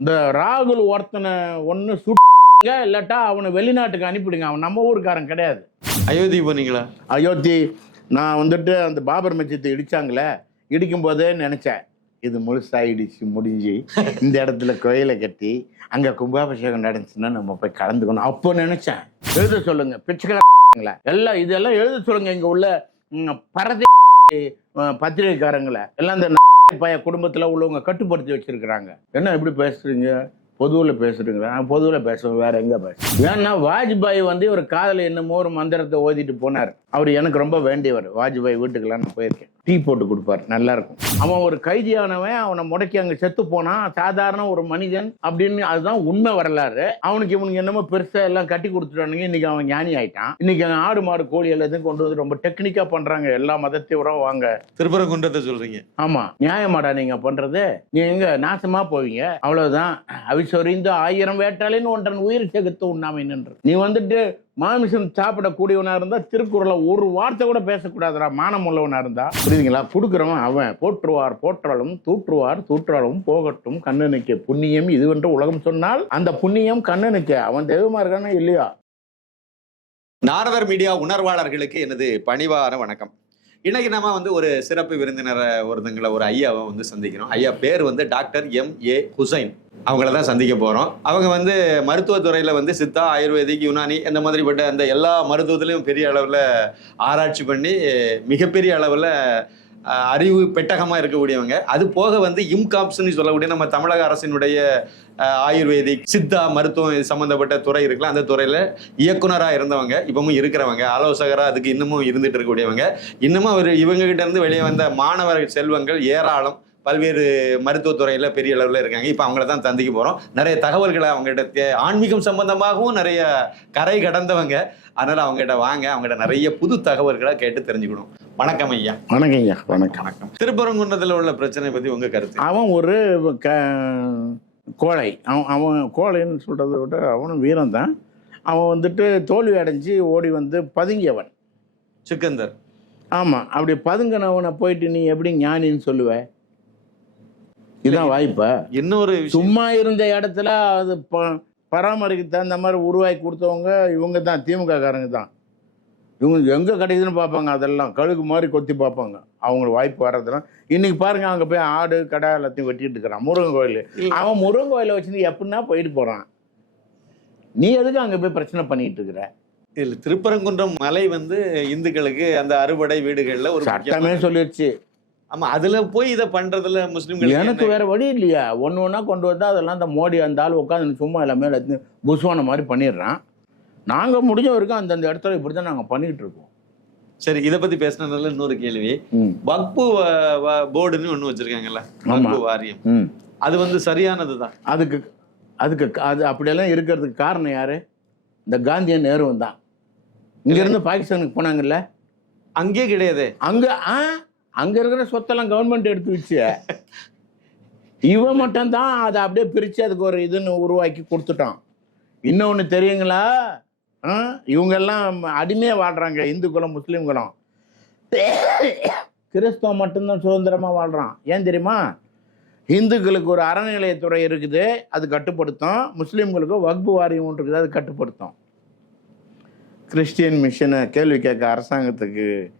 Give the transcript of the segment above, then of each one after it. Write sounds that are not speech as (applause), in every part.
இந்த ராகுல் ஒருத்தனை ஒன்று சுட்டுங்க இல்லாட்டா அவனை வெளிநாட்டுக்கு அனுப்பிடுங்க. அவன் நம்ம ஊருக்காரன் கிடையாது. அயோத்தி போனீங்களா? அயோத்தி நான் வந்துட்டு அந்த பாபர் இடிச்சாங்களே இடிக்கும் போதே நினைச்சேன் இது முழுசா இடிச்சு முடிஞ்சு. இந்த இடத்துல கோயிலை கட்டி அங்க கும்பாபிஷேகம் நடந்துச்சுன்னா நம்ம போய் கலந்துக்கணும். அப்போ நினைச்சேன். எழுத சொல்லுங்க பிச்சைக்காரங்கள எல்லாம் இதெல்லாம் எழுத சொல்லுங்க இங்க உள்ள பரதே பத்திரிகைக்காரங்களை. எல்லாம் இந்த பையன் குடும்பத்தில் உள்ளவங்க கட்டுப்படுத்தி வச்சிருக்கிறாங்க. என்ன எப்படி பேசுறீங்க? பொதுவில் பேசுறீங்களா? பொதுவில் பேசுவேன் வேற எங்க பேசுவேன்? ஏன்னா வாஜ்பாய் வந்து ஒரு காதல் என்னமோ ஒரு மந்திரத்தை ஓதிட்டு போனார். அவர் எனக்கு ரொம்ப வேண்டியவர். வாஜ்பாய் வீட்டுக்கெல்லாம் நான் போயிருக்கேன். டீ போட்டு கொடுப்பார். நல்லா இருக்கும் அவன் ஒரு கைதியானவன் அவனை முடக்கி அங்க செத்து போனான் சாதாரண ஒரு மனிதன் அப்படின்னு அதுதான் உண்மை வரலாறு. அவனுக்கு இவனுக்கு என்னமோ பெருசா எல்லாம் கட்டி கொடுத்துட்டானுங்க. இன்னைக்கு அவன் ஞானி ஆயிட்டான். இன்னைக்கு அவன் ஆடு மாடு கோழி எல்லாத்தையும் கொண்டு வந்து ரொம்ப டெக்னிக்கா பண்றாங்க. எல்லா மதத்தையும் வாங்க. திருப்பரங்குன்றத்தை சொல்றீங்க. ஆமா. நியாயமாடா நீங்க பண்றது. நீங்க நாசமா போவீங்க. அவ்வளவுதான். அவிசொறிந்து ஆயிரம் வேட்டாளின்னு ஒன்றன் உயிர் செகுத்து உண்ணாமை நின்று. நீ வந்துட்டு மாமிசம் சாப்பிடக்கூடியவனா இருந்தா திருக்குறளை ஒரு வார்த்தை கூட பேசக்கூடாதுடா மானம் உள்ளவனா இருந்தா. புரியுதுங்களா? கொடுக்குறவன் அவன். போற்றுவார் போற்றாலும் தூற்றுவார் தூற்றாலும் போகட்டும் கண்ணனுக்கு புண்ணியம் இதுவென்று உலகம் சொன்னால் அந்த புண்ணியம் கண்ணனுக்கு. அவன் தெய்வமா இருக்கானா இல்லையா? நாரதர் மீடியா உணர்வாளர்களுக்கு எனது பணிவான வணக்கம். இன்னைக்கு நம்ம வந்து ஒரு சிறப்பு விருந்தினரை ஒருத்தங்களை ஒரு ஐயாவை வந்து சந்திக்கிறோம். ஐயா பேர் வந்து டாக்டர் எம். ஏ. ஹுசைன். அவங்கள தான் சந்திக்க போகிறோம் அவங்க வந்து மருத்துவத்துறையில் வந்து சித்தா ஆயுர்வேதிக் யுனானி இந்த மாதிரிப்பட்ட அந்த எல்லா மருத்துவத்திலையும் பெரிய அளவில் ஆராய்ச்சி பண்ணி மிகப்பெரிய அளவில் அறிவு பெட்டகமாக இருக்கக்கூடியவங்க. அது போக வந்து இம்காப்ஸ்னு சொல்லக்கூடிய நம்ம தமிழக அரசினுடைய ஆயுர்வேதிக் சித்தா மருத்துவம் சம்மந்தப்பட்ட துறை இருக்குல்ல அந்த துறையில் இயக்குனராக இருந்தவங்க இப்பவும் இருக்கிறவங்க. ஆலோசகராக அதுக்கு இன்னமும் இருந்துட்டு இருக்கக்கூடியவங்க. இன்னமும் அவர் இவங்ககிட்ட இருந்து வெளியே வந்த மாணவர் செல்வங்கள் ஏராளம். பல்வேறு மருத்துவத்துறையில் பெரிய அளவில் இருக்காங்க. இப்போ அவங்கள தான் சந்திக்க போகிறோம் நிறைய தகவல்களை அவங்ககிட்ட ஆன்மீகம் சம்பந்தமாகவும் நிறைய கரை கடந்தவங்க. அதனால் அவங்ககிட்ட வாங்க. அவங்ககிட்ட நிறைய புது தகவல்களை கேட்டு தெரிஞ்சுக்கணும். வணக்கம் ஐயா. வணக்கம் ஐயா. வணக்கம். வணக்கம். திருப்பரங்குன்றத்தில் உள்ள பிரச்சனை பற்றி உங்கள் கருத்து? அவன் ஒரு க கோழை. அவன் அவன் கோழைன்னு சொல்கிறத விட அவனும் வீரன் தான் அவன் வந்துட்டு தோல்வி அடைஞ்சு ஓடி வந்து பதுங்கியவன். சிக்கந்தர். ஆமாம் அப்படி பதுங்கினவனை போயிட்டு நீ எப்படி ஞானின்னு சொல்லுவ? இதுதான் வாய்ப்பா. இன்னொரு சும்மா இருந்த இடத்துல அது பராமரிக்க தகுந்த மாதிரி உருவாக்கி கொடுத்தவங்க இவங்க தான் திமுக காரங்க தான். இவங்க எங்கே கிடைக்குதுன்னு பார்ப்பாங்க அதெல்லாம் கழுகு மாதிரி கொத்தி பார்ப்பாங்க. அவங்களுக்கு வாய்ப்பு வர்றதெல்லாம். இன்னைக்கு பாருங்க அங்கே போய் ஆடு கடை எல்லாத்தையும் வெட்டிட்டு இருக்கிறான். முருகன் கோயில். அவன் முருகன் கோயிலை வச்சுட்டு எப்படின்னா போயிட்டு போகிறான் நீ எதுக்கு அங்கே போய் பிரச்சனை பண்ணிட்டு இருக்கிற? இல்ல திருப்பரங்குன்றம் மலை வந்து இந்துக்களுக்கு அந்த அறுபடை வீடுகள்ல ஒரு சட்டமே சொல்லிடுச்சு ஆமா அதுல போய் இதை பண்றதுல முஸ்லிம்கள் எனக்கு வேற வழி இல்லையா. ஒன்று ஒன்றா கொண்டு வந்தா அதெல்லாம் இந்த மோடி அந்த ஆள் உட்காந்து சும்மா எல்லாமே புஸ்வான மாதிரி பண்ணிடுறான். நாங்கள் முடிஞ்ச வரைக்கும் அந்தந்த இடத்துல இப்படி தான் நாங்கள் பண்ணிக்கிட்டு இருக்கோம். சரி இத பத்தி பேசினதுல இன்னொரு கேள்வி. வக்பு போர்டுன்னு ஒண்ணு வச்சிருக்காங்கல்ல. வக்பு வாரியம். அது வந்து சரியானதுதான். அதுக்கு அதுக்கு அது அப்படியெல்லாம் இருக்கிறதுக்கு காரணம் யாரு? இந்த காந்தியன் நேரு தான் இங்கேருந்து பாகிஸ்தானுக்கு போனாங்கல்ல? அங்கே கிடையாதே. அங்க ஆ? அங்க இருக்கிற சொத்தெல்லாம் கவர்மெண்ட் எடுத்து வச்சு இவன் மட்டும்தான் அதை அப்படியே பிரிச்சு அதுக்கு ஒரு இதுன்னு உருவாக்கி கொடுத்துட்டான். இன்னொன்று தெரியுங்களா? ஆ? இவங்கெல்லாம் அடிமையா வாழ்றாங்க. இந்துக்களும் முஸ்லீம்களும். கிறிஸ்தவம் மட்டும்தான் சுதந்திரமா வாழ்றான். ஏன் தெரியுமா? இந்துக்களுக்கு ஒரு அறநிலையத்துறை இருக்குது அது கட்டுப்படுத்தும். முஸ்லீம்களுக்கு வக்பு வாரியம் ஒன்று இருக்குது அது கட்டுப்படுத்தும். கிறிஸ்டியன் மிஷனை கேள்வி கேட்க அரசாங்கத்துக்கு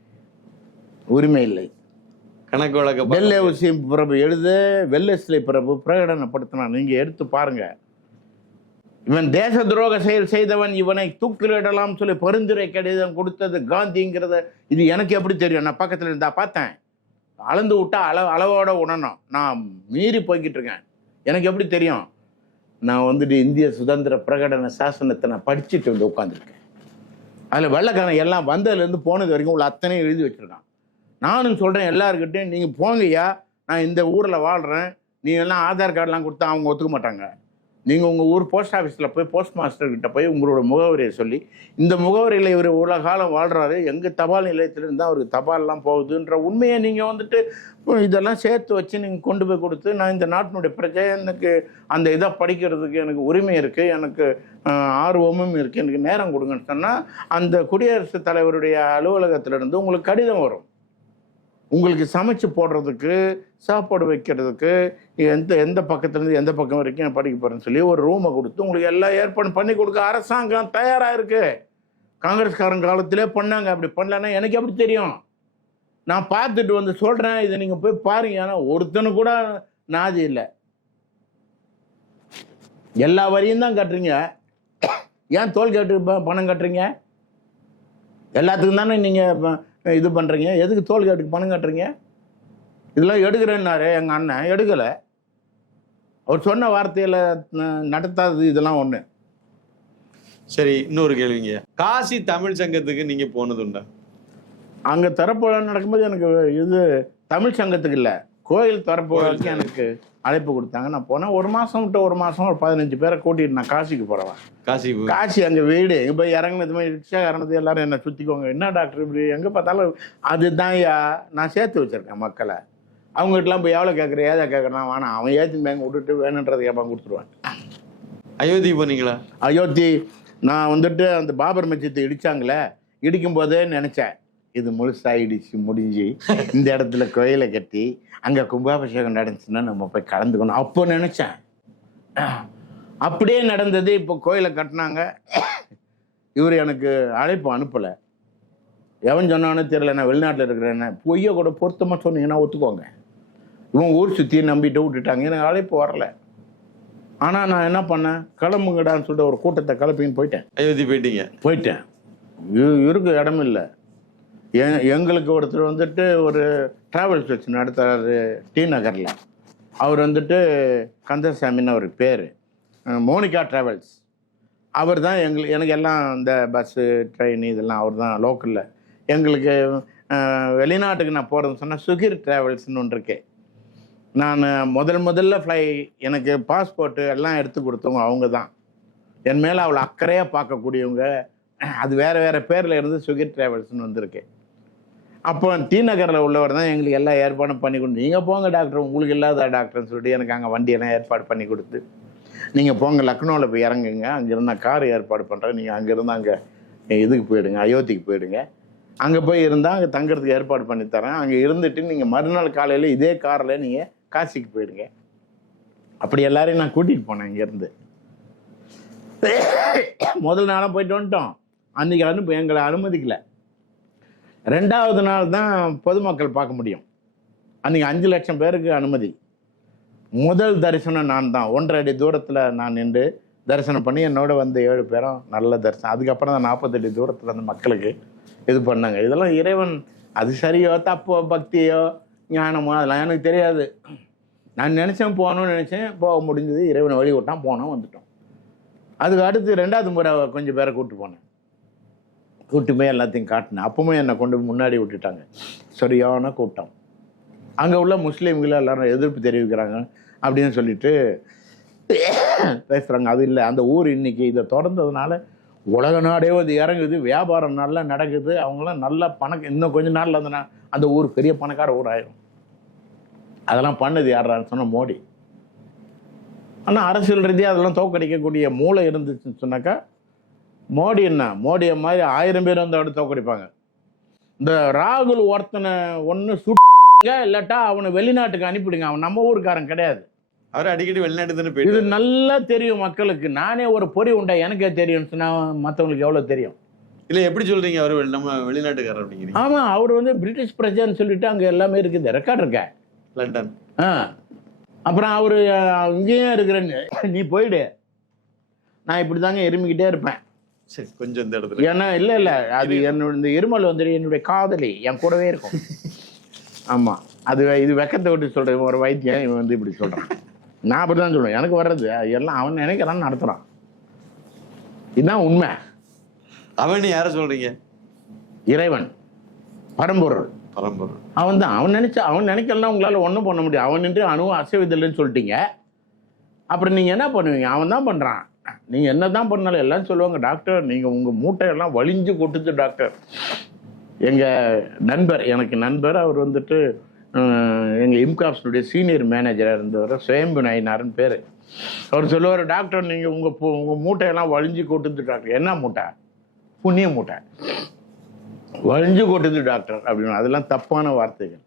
உரிமை இல்லை. கணக்கு வழக்க வெள்ளை ஊசி பிரபு எழுது வெள்ளஸ்லை பிரபு பிரகடனப்படுத்தினான் நீங்க எடுத்து பாருங்க. இவன் தேச துரோக செயல் செய்தவன் இவனை தூக்கிலிடலாம் சொல்லி பரிந்துரை கடிதம் கொடுத்தது காந்திங்கிறத இது எனக்கு எப்படி தெரியும்? நான் பக்கத்துல இருந்தா பார்த்தேன். அளந்து விட்டா அளவு அளவோட உணரணும். நான் மீறி போய்கிட்டு இருக்கேன். எனக்கு எப்படி தெரியும்? நான் வந்துட்டு இந்திய சுதந்திர பிரகடன சாசனத்தை நான் படிச்சுட்டு வந்து உட்காந்துருக்கேன் அதில் வெள்ளைக்காரன் எல்லாம் வந்ததுலேருந்து போனது வரைக்கும் உள்ள அத்தனையும் எழுதி வச்சிருக்கான். நானும் சொல்கிறேன் எல்லாருக்கிட்டையும் நீங்கள் போங்கய்யா நான் இந்த ஊரில் வாழ்கிறேன் நீங்க எல்லாம் ஆதார் கார்டெலாம் கொடுத்தா அவங்க ஒத்துக்க மாட்டாங்க. நீங்கள் உங்கள் ஊர் போஸ்ட் ஆஃபீஸில் போய் போஸ்ட் மாஸ்டர்கிட்ட போய் உங்களோட முகவரியை சொல்லி இந்த முகவரியில் இவர் இவ்வளோ காலம் வாழ்கிறாரு எங்கள் தபால் நிலையத்திலேருந்து தான் அவருக்கு தபால்லாம் போகுதுன்ற உண்மையை நீங்கள் வந்துட்டு இதெல்லாம் சேர்த்து வச்சு நீங்கள் கொண்டு போய் கொடுத்து நான் இந்த நாட்டினுடைய பிரஜை எனக்கு அந்த இதை படிக்கிறதுக்கு எனக்கு உரிமை இருக்குது எனக்கு ஆர்வமும் இருக்குது எனக்கு நேரம் கொடுங்கன்னு சொன்னால் அந்த குடியரசுத் தலைவருடைய அலுவலகத்திலிருந்து உங்களுக்கு கடிதம் வரும். உங்களுக்கு சமைச்சு போடுறதுக்கு சாப்பாடு வைக்கிறதுக்கு எந்த எந்த பக்கத்துலேருந்து எந்த பக்கம் வரைக்கும் படிக்க போகிறேன்னு சொல்லி ஒரு ரூமை கொடுத்து உங்களுக்கு எல்லா ஏற்பாடு பண்ணி கொடுக்க அரசாங்கம் தயாராக இருக்கு. காங்கிரஸ்காரன் காலத்திலே பண்ணாங்க. அப்படி பண்ணலன்னா எனக்கு எப்படி தெரியும்? நான் பார்த்துட்டு வந்து சொல்கிறேன் இதை நீங்கள் போய் பாருங்க. ஆனால் ஒருத்தனு கூட நாதி இல்லை. எல்லா வரியும் தான் கட்டுறீங்க. ஏன் தோல் கட்டு பணம் கட்டுறீங்க? எல்லாத்துக்கும் தானே நீங்கள் இது பண்ணுறீங்க எதுக்கு தோல் கேட்டுக்கு பணம் கட்டுறீங்க? இதெல்லாம் எடுக்கிறேன்னாரு எங்கள் அண்ணன். எடுக்கலை. அவர் சொன்ன வார்த்தையில் நடத்தாதது இதெல்லாம் ஒன்று சரி இன்னொரு கேள்விங்க. காசி தமிழ் சங்கத்துக்கு நீங்க போனது உண்டா? அங்கே திறப்பு விழா நடக்கும்போது எனக்கு இது தமிழ் சங்கத்துக்கு இல்லை. கோயில் திறப்பு விழாவுக்கு எனக்கு அழைப்பு கொடுத்தாங்க. நான் போனேன். ஒரு மாதம் விட்டு ஒரு மாதம் ஒரு பதினஞ்சு பேரை கூட்டிட்டு நான் காசிக்கு போகிறேன் காசி காசி அங்கே வீடு. இங்கே போய் இறங்குனது மாதிரி ரிக்ஷா இறங்குனது எல்லாரும் என்னை சுற்றிக்குவாங்க என்ன டாக்டர் இப்படி? எங்கே பார்த்தாலும் அதுதான் ஐயா நான் சேர்த்து வச்சிருக்கேன் மக்களை. அவங்ககிட்டலாம் போய் எவ்வளோ கேட்குற ஏதா கேட்குறான் வேணாம் அவன் ஏற்றி பேங்க் விட்டுட்டு வேணுன்றதை கேட்பான் கொடுத்துருவான். அயோத்தி போனீங்களா? அயோத்தி நான் வந்துட்டு அந்த பாபர் மச்சத்தை இடிச்சாங்களே. இடிக்கும் போதே நினச்சேன். இது முழுசா இடிச்சு முடிஞ்சு. இந்த இடத்துல கோயிலை கட்டி அங்கே கும்பாபிஷேகம் நடந்துச்சுன்னா நம்ம போய் கலந்துக்கணும். அப்போ நினச்சேன். அப்படியே நடந்தது இப்போ கோயிலை கட்டினாங்க. இவர் எனக்கு அழைப்பு அனுப்பலை. எவன் சொன்னானோ தெரியல நான் வெளிநாட்டில் இருக்கிறேன்னு. பொய்யை கூட பொருத்தமாக சொன்னீங்கன்னா ஒத்துக்கோங்க. இவன் ஊர் சுற்றி நம்பிட்டு விட்டுட்டாங்க. எனக்கு அழைப்பு வரல. ஆனால் நான் என்ன பண்ணேன்? கிளம்புங்கடான்னு சொல்லிட்டு ஒரு கூட்டத்தை கிளப்பின்னு போயிட்டேன். அயோத்தி போயிட்டீங்க. போயிட்டேன். இருக்க இடம் இல்லை எங்களுக்கு ஒருத்தர் வந்துட்டு ஒரு டிராவல்ஸ் வச்சு நடத்துறாரு டி நகரில். அவர் வந்துட்டு கந்தசாமின்னு அவர் பேர். மோனிகா டிராவல்ஸ் அவர் தான் எங்களுக்கு எனக்கு எல்லாம் இந்த பஸ்ஸு ட்ரெயின் இதெல்லாம் அவர் தான் லோக்கலில் எங்களுக்கு வெளிநாட்டுக்கு நான் போகிறதுன்னு சொன்னால் சுகிர் டிராவல்ஸ்னு ஒன்று இருக்கேன் நான் முதல் முதல்ல ஃப்ளை எனக்கு பாஸ்போர்ட்டு எல்லாம் எடுத்து கொடுத்தவங்க அவங்க தான். என் மேலே அவ்வளோ அக்கறையாக பார்க்கக்கூடியவங்க. அது வேறு வேறு பேரில் இருந்து சுகிர் டிராவல்ஸ்னு வந்திருக்கு. அப்போ டி நகரில் உள்ளவர் தான் எங்களுக்கு எல்லா ஏற்பாடும் பண்ணி கொடுத்து நீங்கள் போங்க டாக்டர் உங்களுக்கு இல்லாத டாக்டர்னு சொல்லிட்டு எனக்கு அங்கே வண்டியெல்லாம் ஏற்பாடு பண்ணி கொடுத்து நீங்கள் போங்க லக்னோவில் போய் இறங்குங்க அங்கேருந்து நான் கார் ஏற்பாடு பண்ணுறேன் நீங்கள் அங்கேருந்து அங்கே இதுக்கு போயிடுங்க அயோத்திக்கு போயிடுங்க. அங்கே போய் இருந்தால் அங்கே தங்குறதுக்கு ஏற்பாடு பண்ணி தரேன். அங்கே இருந்துட்டு நீங்கள் மறுநாள் காலையில் இதே காரில் நீங்கள் காசிக்கு போயிடுங்க. அப்படி எல்லாரையும் நான் கூட்டிகிட்டு போனேன் இங்கேருந்து. முதல் நாளாக போயிட்டு வந்துட்டோம். அன்றைக்கி அனுப்ப எங்களை அனுமதிக்கலை. ரெண்டாவது நாள் தான் பொதுமக்கள் பார்க்க முடியும். அன்றைக்கி அஞ்சு லட்சம் பேருக்கு அனுமதி. முதல் தரிசனம் நான் தான். ஒன்றரை அடி தூரத்தில் நான் நின்று தரிசனம் பண்ணி என்னோட வந்த ஏழு பேரும் நல்ல தரிசனம். அதுக்கப்புறம் தான் நாற்பத்தடி தூரத்தில் அந்த மக்களுக்கு இது பண்ணாங்க. இதெல்லாம் இறைவன் அது சரியோ தப்போ பக்தியோ ஞானமோ அதெல்லாம் எனக்கு தெரியாது. நான் நினச்சேன் போகணும்னு நினச்சேன். போக முடிஞ்சது. இறைவனை வழி விட்டான் போனோம் வந்துட்டோம். அதுக்கு அடுத்து ரெண்டாவது முறை கொஞ்சம் பேரை கூப்பிட்டு போனேன். கூட்டுமே எல்லாத்தையும் காட்டினேன். அப்பவுமே என்னை கொண்டு முன்னாடி விட்டுட்டாங்க. சரியான கூட்டம். அங்கே உள்ள முஸ்லீம்கள் எல்லாரும் எதிர்ப்பு தெரிவிக்கிறாங்க அப்படின்னு சொல்லிட்டு பேசுகிறாங்க அது இல்லை. அந்த ஊர் இன்னைக்கு இதை தொடர்ந்ததுனால உலக நாடே வந்து இறங்குது. வியாபாரம் நல்லா நடக்குது. அவங்களாம் நல்ல பணக்க இன்னும் கொஞ்ச நாளில் அந்த அந்த ஊர் பெரிய பணக்கார ஊர் ஆயிரும். அதெல்லாம் பண்ணது யாரான்னு சொன்ன மோடி. ஆனால் அரசியல் ரீதியாக அதெல்லாம் தோக்கடிக்கக்கூடிய மூளை இருந்துச்சுன்னு சொன்னாக்கா மோடி என்ன? மோடியை மாதிரி ஆயிரம் பேர் வந்து அப்படி தோக்கடிப்பாங்க. இந்த ராகுல் ஒருத்தனை ஒன்று சுட்டுங்க இல்லாட்டா அவனை வெளிநாட்டுக்கு அனுப்பிடுங்க. அவன் நம்ம ஊருக்காரன் கிடையாது. அவர் அடிக்கடி வெளிநாட்டு இது நல்லா தெரியும் மக்களுக்கு. நானே ஒரு பொறி உண்டா? எனக்கே தெரியும்னு சொன்னா மற்றவங்களுக்கு எவ்வளோ தெரியும்? இல்ல எப்படி சொல்றீங்க அவர்? நம்ம வெளிநாட்டுக்காரர் அப்படிங்கிறீங்க. ஆமாம் அவர் வந்து பிரிட்டிஷ் பிரஜைன்னு சொல்லிட்டு அங்கே எல்லாமே இருக்குது. ரெக்கார்ட் இருக்க? லண்டன். ஆ. அப்புறம் அவர் இங்கேயும் இருக்கிறேன்னு. நீ போயிடு. நான் இப்படி தாங்க எருமிக்கிட்டே இருப்பேன். சரி கொஞ்சம் இந்த இடத்துல. ஏன்னா இல்லை இல்லை அது என்னோட இந்த இருமல் வந்துட்டு என்னுடைய காதலி என் கூடவே இருக்கும். (laughs) ஆமாம் அது இது வெக்கத்தை விட்டு சொல்கிறேன் ஒரு வைத்தியம் இவன் வந்து இப்படி சொல்கிறான் நான் அப்படி தான் சொல்லுவேன். எனக்கு வர்றது எல்லாம் அவன் நினைக்கிறான் நடத்துகிறான் இதுதான் உண்மை. அவன் யார சொல்றீங்க? இறைவன். பரம்பொருள். பரம்பரை அவன் தான் அவன் நினைச்சா அவன் நினைக்கலாம் உங்களால் ஒன்றும் பண்ண முடியும் அவன் நின்று அணுவும் அசைவதில்லைன்னு சொல்லிட்டீங்க. அப்புறம் நீங்கள் என்ன பண்ணுவீங்க? அவன் தான் பண்ணுறான் நீங்கள் என்ன தான் பண்ணாலும் எல்லாம் சொல்லுவாங்க டாக்டர் நீங்கள் உங்கள் மூட்டையெல்லாம் வலிஞ்சு கொட்டுது டாக்டர். எங்கள் நண்பர் எனக்கு நண்பர் அவர் வந்துட்டு எங்கள் இம்காப்ஸுடைய சீனியர் மேனேஜராக இருந்தவர் சுயம்பு நயினார்னு பேர். அவர் சொல்லுவார் டாக்டர் நீங்கள் உங்கள் உங்கள் மூட்டையெல்லாம் வலிஞ்சு கொட்டுது டாக்டர். என்ன மூட்டை? புண்ணிய மூட்டை. வலிஞ்சு கொட்டுது டாக்டர். அப்படின்னு அதெல்லாம் தப்பான வார்த்தைகள்.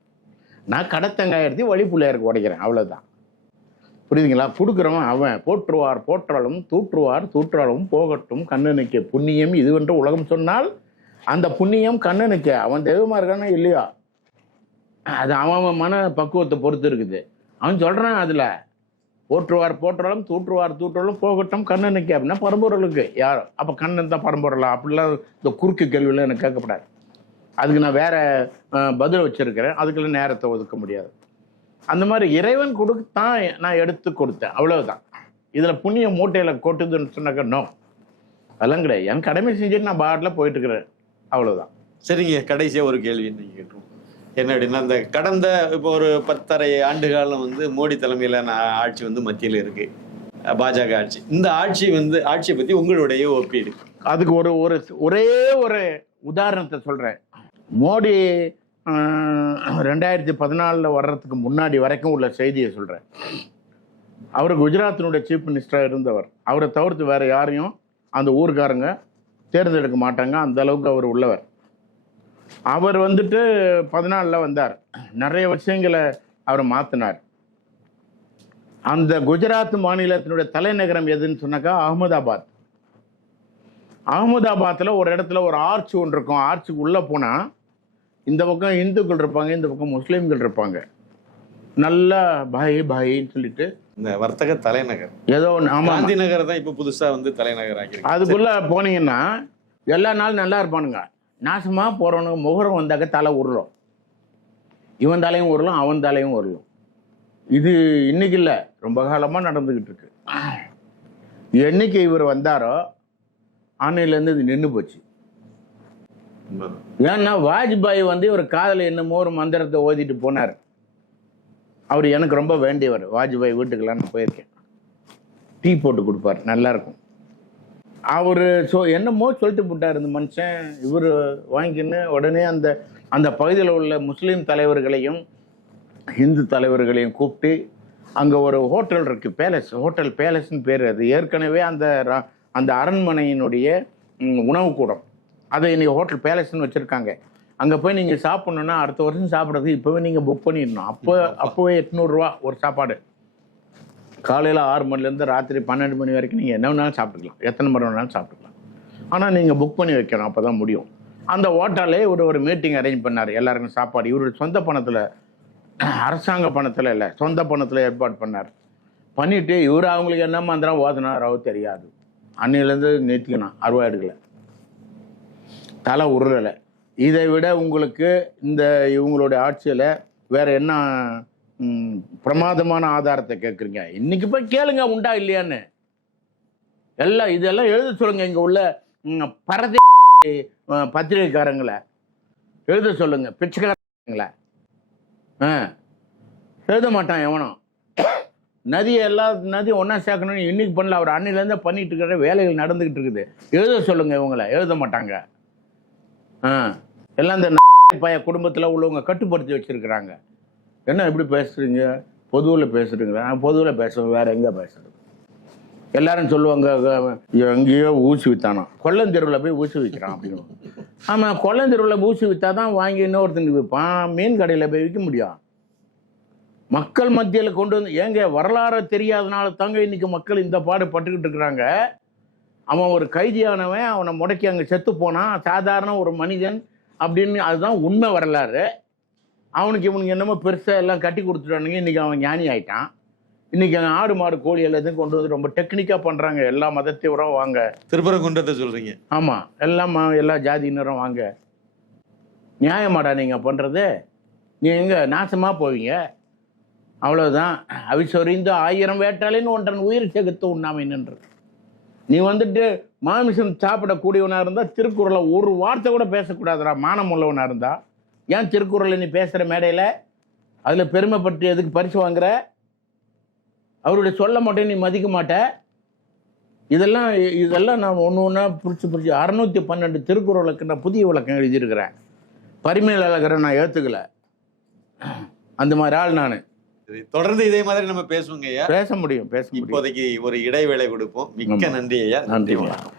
நான் கடத்தங்காய் வழி பிள்ளையாருக்கு உடைக்கிறேன் அவ்வளோதான் புரியுதுங்களா? கொடுக்குறவன் அவன். போற்றுவார் போற்றாலும் தூற்றுவார் தூற்றாலும் போகட்டும் கண்ணனுக்கு. புண்ணியம் இதுவென்று உலகம் சொன்னால் அந்த புண்ணியம் கண்ணனுக்கு. அவன் தெய்வமாக இருக்கானா இல்லையா? அது அவன் அவன் மன பக்குவத்தை பொறுத்து இருக்குது. அவன் சொல்கிறான் அதில். போற்றுவார் போற்றாலும் தூற்றுவார் தூற்றாலும் போகட்டும் கண்ணனுக்கு அப்படின்னா பரம்பொருளுக்கு. யார்? அப்போ கண்ணன் தான் பரம்பொருளா? அப்படிலாம் இந்த குறுக்கு கேள்வியில் எனக்கு கேட்கப்படாது. அதுக்கு நான் வேற பதில் வச்சிருக்கிறேன். அதுக்கெல்லாம் நேரத்தை ஒதுக்க முடியாது. அந்த மாதிரி இறைவன் கொடுத்தான் நான் எடுத்து கொடுத்தேன். அவ்வளவுதான். இதுல புண்ணிய மூட்டையில கொட்டுதுன்னு சொன்னாக்க நோ அதெல்லாம் கிடையாது. என் கடமை செஞ்சுட்டு நான் பாட்டில் போயிட்டு இருக்கிறேன் அவ்வளவுதான். சரிங்க. கடைசியா ஒரு கேள்வி நீங்க கேட்டுருவோம் என்ன அப்படின்னா இந்த கடந்த இப்போ ஒரு பத்தரை ஆண்டு காலம் வந்து மோடி தலைமையிலான ஆட்சி வந்து மத்தியில் இருக்கு. அஹ் பாஜக ஆட்சி. இந்த ஆட்சி வந்து ஆட்சியை பத்தி உங்களுடைய ஒப்பீடு. அதுக்கு ஒரு ஒரு ஒரே ஒரு உதாரணத்தை சொல்றேன். மோடி ரெண்டாயிரத்தி பதினாலில் வர்றதுக்கு முன்னாடி வரைக்கும் உள்ள செய்தியை சொல்கிறேன் அவர் குஜராத்தினுடைய சீஃப் மினிஸ்டராக இருந்தவர். அவரை தவிர்த்து வேறு யாரையும் அந்த ஊருக்காரங்க தேர்ந்தெடுக்க மாட்டாங்க. அந்த அளவுக்கு அவர் உள்ளவர். அவர் வந்துட்டு பதினாலில் வந்தார். நிறைய விஷயங்களை அவர் மாற்றினார் அந்த குஜராத் மாநிலத்தினுடைய தலைநகரம் எதுன்னு சொன்னாக்கா அகமதாபாத். அகமதாபாத்தில் ஒரு இடத்துல ஒரு ஆர்ச் ஒன்று இருக்கும். ஆர்ச்சுக்கு உள்ளே போனால் இந்த பக்கம் இந்துக்கள் இருப்பாங்க இந்த பக்கம் முஸ்லீம்கள் இருப்பாங்க. நல்லா பாய் பாயின்னு சொல்லிட்டு இந்த வர்த்தக தலைநகர். ஏதோ காந்தி நகர் தான் இப்ப புதுசா வந்து தலைநகர் ஆக்கியிருக்கு. அதுக்குள்ள போனீங்கன்னா எல்லா நாளும் நல்லா இருப்பானுங்க. நாசமா போறவனுங்க முகரம் வந்தாக்க தலை உருளும். இவன் தலையும் உருளும் அவன் தலையும் உருளும். இது இன்னைக்கு இல்லை ரொம்ப காலமா நடந்துகிட்டு இருக்கு. என்னைக்கு இவர் வந்தாரோ ஆணையிலேருந்து இது நின்று போச்சு. ஏன்னா வாஜ்பாய் வந்து இவர் காதல் என்னமோ ஒரு மந்திரத்தை ஓதிட்டு போனார். அவர் எனக்கு ரொம்ப வேண்டியவர். வாஜ்பாய் வீட்டுக்கெல்லாம் நான் போயிருக்கேன். டீ போட்டு கொடுப்பார். நல்லா இருக்கும். அவர் ஸோ என்னமோ சொல்லிட்டு போட்டார் இந்த மனுஷன். இவர் வாங்கின்னு உடனே அந்த அந்த பகுதியில் உள்ள முஸ்லீம் தலைவர்களையும் இந்து தலைவர்களையும் கூப்பிட்டு அங்கே ஒரு ஹோட்டல் இருக்கு பேலஸ் ஹோட்டல் பேலஸ்னு பேர் அது. ஏற்கனவே அந்த அந்த அரண்மனையினுடைய உணவு கூடம். அதை இன்னைக்கு ஹோட்டல் பேலஸ்னு வச்சுருக்காங்க. அங்கே போய் நீங்கள் சாப்பிட்ணுன்னா அடுத்த வருஷம் சாப்பிட்றது இப்போவே நீங்கள் புக் பண்ணிடணும். அப்போ அப்போவே எட்நூறுரூவா ஒரு சாப்பாடு. காலையில் ஆறு மணிலேருந்து ராத்திரி பன்னெண்டு மணி வரைக்கும் நீங்கள் என்ன வேணாலும் சாப்பிட்டுக்கலாம். எத்தனை மணி வேணாலும் சாப்பிட்டுக்கலாம். ஆனால் நீங்கள் புக் பண்ணி வைக்கணும். அப்போ தான் முடியும். அந்த ஹோட்டலே ஒரு ஒரு மீட்டிங் அரேஞ்ச் பண்ணார். எல்லாருக்கும் சாப்பாடு. இவருடைய சொந்த பணத்தில் அரசாங்க பணத்தில் இல்லை சொந்த பணத்தில் ஏற்பாடு பண்ணார். பண்ணிட்டு இவர் அவங்களுக்கு என்ன மந்திரம் ஓதுனாரோ தெரியாது. அன்னையிலேருந்து நிறுத்திக்கணும் அருவா எடுக்கல. தலை உருளலை. இதை விட உங்களுக்கு இந்த இவங்களுடைய ஆட்சியில் வேற என்ன பிரமாதமான ஆதாரத்தை கேட்குறீங்க? இன்னைக்கு போய் கேளுங்க உண்டா இல்லையான்னு. எல்லாம் இதெல்லாம் எழுத சொல்லுங்க இங்கே உள்ள பரத பத்திரிகைக்காரங்களை. எழுத சொல்லுங்க பிச்சைக்காரங்கள ஆ எழுத மாட்டான் எவனும் நதியை எல்லா நதியும் ஒன்றா சேர்க்கணும்னு இன்னைக்கு பண்ணல அவர் அன்னிலேருந்தே பண்ணிட்டு இருக்கிற வேலைகள் நடந்துக்கிட்டு இருக்குது. எழுத சொல்லுங்க இவங்கள எழுத மாட்டாங்க. எல்லாம் இந்த பய குடும்பத்தில் உள்ளவங்க கட்டுப்படுத்தி வச்சிருக்கிறாங்க. என்ன எப்படி பேசுகிறீங்க பொதுவில் பேசுகிறீங்க நான் பொதுவில் பேசுவேன் வேறு எங்கே பேசுறது? எல்லாரும் சொல்லுவாங்க எங்கேயோ ஊசி வித்தானோ? கொல்லந்தெருவில் போய் ஊசி விற்கிறான் அப்படின்னு. ஆமாம் கொல்லந்தெருவில் ஊசி விற்றா தான் வாங்கி இன்னொருத்தனுக்கு விற்பான். மீன் கடையில் போய் விற்க முடியும். மக்கள் மத்தியில் கொண்டு வந்து ஏங்க வரலாறு தெரியாதனால தாங்க இன்னைக்கு மக்கள் இந்த பாடு பட்டுக்கிட்டு இருக்கிறாங்க? அவன் ஒரு கைதியானவன் அவனை முடக்கி அங்கே செத்து போனான் சாதாரண ஒரு மனிதன் அப்படின்னு அதுதான் உண்மை வரலாறு. அவனுக்கு இவனுக்கு என்னமோ பெருசாக எல்லாம் கட்டி கொடுத்துட்டானுங்க. இன்னைக்கு அவன் ஞானி ஆயிட்டான். இன்னைக்கு அவன் ஆடு மாடு கோழி எல்லாத்தையும் கொண்டு வந்து ரொம்ப டெக்னிக்காக பண்ணுறாங்க எல்லா மதத்தையும் வாங்க. திருப்பரங்குன்றத்தை சொல்றீங்க. ஆமாம் எல்லாம் எல்லா ஜாதியினரும் வாங்க. நியாயமாடா நீங்கள் பண்ணுறது நீ எங்கே நாசமாக போவீங்க? அவ்வளவுதான். அவிசொறிந்து ஆயிரம் வேட்டாளின்னு ஒன்றன் உயிர் செகுத்து உண்ணாமை நின்று. நீ வந்துட்டு மாமிசம் சாப்பிடக்கூடியவனாக இருந்தால் திருக்குறளை ஒரு வார்த்தை கூட பேசக்கூடாதுடா மானம் உள்ளவனாக இருந்தா. ஏன் திருக்குறளை நீ பேசுகிற மேடையில்? அதில் பெருமைப்பட்டு எதுக்கு பரிசு வாங்குற? அவருடைய சொல்ல மாட்டேன் நீ மதிக்க மாட்ட. இதெல்லாம் இதெல்லாம் நான் ஒன்று ஒன்றா பிடிச்சி பிடிச்சி அறுநூத்தி பன்னெண்டு திருக்குறளுக்கு நான் புதிய விளக்கம் எழுதியிருக்கிறேன். பரிமையில் அழகரை நான் ஏற்றுக்கல அந்த மாதிரி ஆள் நான். தொடர்ந்து இதே மாதிரி நம்ம பேசுவோங்க ஐயா. பேச முடியும் பேச இப்போதைக்கு ஒரு இடைவேளை கொடுப்போம். மிக்க. நன்றி ஐயா. நன்றி வணக்கம்